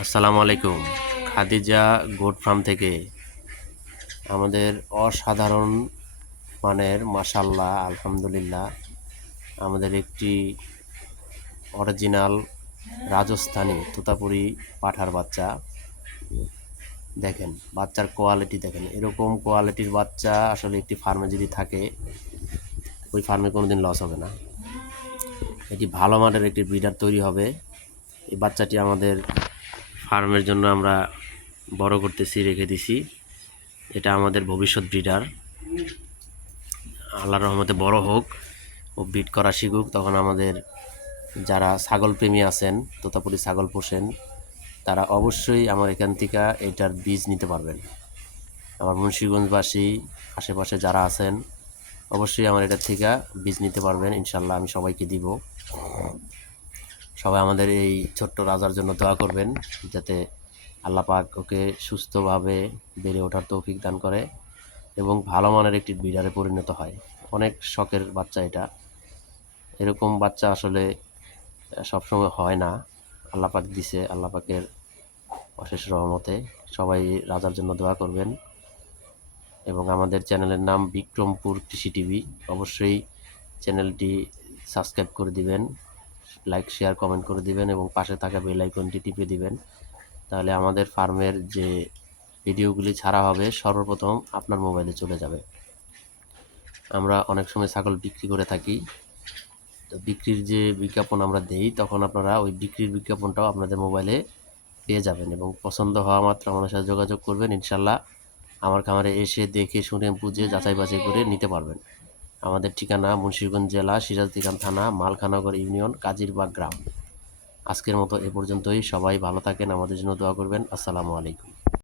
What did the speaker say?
আসসালামু আলাইকুম। Khadija goat farm থেকে আমাদের অসাধারণ মানের মাসাল্লাহ আলহামদুলিল্লাহ, আমাদের একটি অরিজিনাল রাজস্থানী তোতাপুরি পাঠার বাচ্চা। দেখেন, বাচ্চার কোয়ালিটি দেখেন, এরকম কোয়ালিটির বাচ্চা আসলে একটি ফার্মে যদি থাকে, ওই ফার্মে কোনো দিন লস হবে না। এটি ভালো মানের একটি ব্রিডার তৈরি হবে। এই বাচ্চাটি আমাদের ফার্মের জন্য আমরা বড় করতেছি, রেখে দিছি। এটা আমাদের ভবিষ্যৎ ব্রিডার আল্লাহর রহমতে বড় হোক ও ব্রিড করা শিখুক, তখন আমাদের যারা ছাগল প্রেমী আছেন, তোতাপুরি ছাগল পোষেন, তারা অবশ্যই আমার এখান থেকে এটার বীজ নিতে পারবেন। আমার মুন্সিগঞ্জবাসী, আশেপাশে যারা আছেন, অবশ্যই আমার এটার থেকে বীজ নিতে পারবেন। ইনশাল্লাহ আমি সবাইকে দিব। সবাই আমাদের এই ছোট্ট রাজার জন্য দোয়া করবেন, যাতে আল্লাহ পাক ওকে সুস্থভাবে বেড়ে ওঠার তৌফিক দান করে এবং ভালো মানের একটি বিড়ারে পরিণত হয়। অনেক শখের বাচ্চা এটা। এরকম বাচ্চা আসলে সবসময় হয় না। আল্লাহ পাক দিছে, আল্লাহ পাকের অশেষ রহমতে। সবাই রাজার জন্য দোয়া করবেন। এবং আমাদের চ্যানেলের নাম বিক্রমপুর কৃষি টিভি। অবশ্যই চ্যানেলটি সাবস্ক্রাইব করে দিবেন। লাইক শেয়ার কমেন্ট করে দিবেন এবং পাশে থাকা বেল আইকনটি টিপে দিবেন। তাহলে আমাদের ফার্মের যে ভিডিওগুলি ছাড়া হবে, সর্বপ্রথম আপনার মোবাইলে চলে যাবে। আমরা অনেক সময় ছাগল বিক্রি করে থাকি। তো বিক্রির যে বিজ্ঞাপন আমরা দেই, তখন আপনারা ওই বিক্রির বিজ্ঞাপনটাও আপনাদের মোবাইলে পেয়ে যাবেন এবং পছন্দ হওয়া মাত্র আমাদের সাথে যোগাযোগ করবেন। ইনশাল্লাহ আমার খামারে এসে দেখে, শুনে, বুঝে যাচাই বাছাই করে নিতে পারবেন। আমাদের ঠিকানা মুন্সিগঞ্জ জেলা সিরাজদিখান থানা, মালখানগর ইউনিয়ন, কাজিরবাগ গ্রাম। আজকের মতো এ পর্যন্তই। সবাই ভালো থাকেন, আমাদের জন্য দোয়া করবেন। আসসালামু আলাইকুম।